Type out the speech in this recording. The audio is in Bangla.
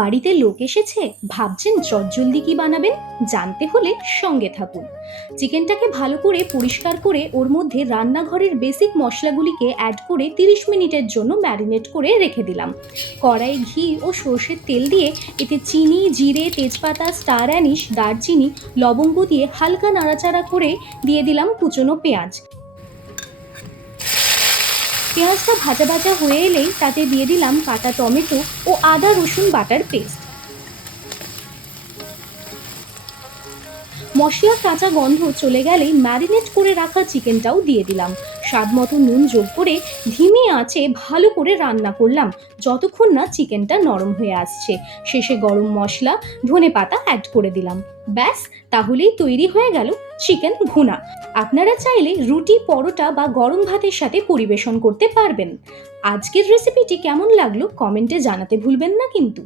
বাড়িতে লোক এসেছে, ভাবছেন চটজলদি কি বানাবেন? জানতে হলে সঙ্গে থাকুন। চিকেনটাকে ভালো করে পরিষ্কার করে ওর মধ্যে রান্নাঘরের বেসিক মশলাগুলিকে অ্যাড করে 30 মিনিটের জন্য ম্যারিনেট করে রেখে দিলাম। কড়াই ঘি ও সর্ষের তেল দিয়ে এতে চিনি, জিরে, তেজপাতা, স্টার অ্যানিশ, দারচিনি, লবঙ্গ দিয়ে হালকা নাড়াচাড়া করে দিয়ে দিলাম কুচনো পেঁয়াজ। পেঁয়াজটা ভাজা ভাজা হয়ে এলেই তাতে দিয়ে দিলাম কাটা টমেটো ও আদা রসুন বাটার পেস্ট। মশলার কাঁচা গন্ধ চলে গেলেই ম্যারিনেট করে রাখা চিকেনটাও দিয়ে দিলাম। স্বাদ মতো নুন যোগ করে ধিমি আঁচে ভালো করে রান্না করলাম যতক্ষণ না চিকেনটা নরম হয়ে আসছে। শেষে গরম মশলা, ধনেপাতা অ্যাড করে দিলাম। ব্যাস, তাহলেই তৈরি হয়ে গেল চিকেন ভুনা। আপনারা চাইলে রুটি, পরোটা বা গরম ভাতের সাথে পরিবেশন করতে পারবেন। আজকের রেসিপিটি কেমন লাগলো কমেন্টে জানাতে ভুলবেন না কিন্তু।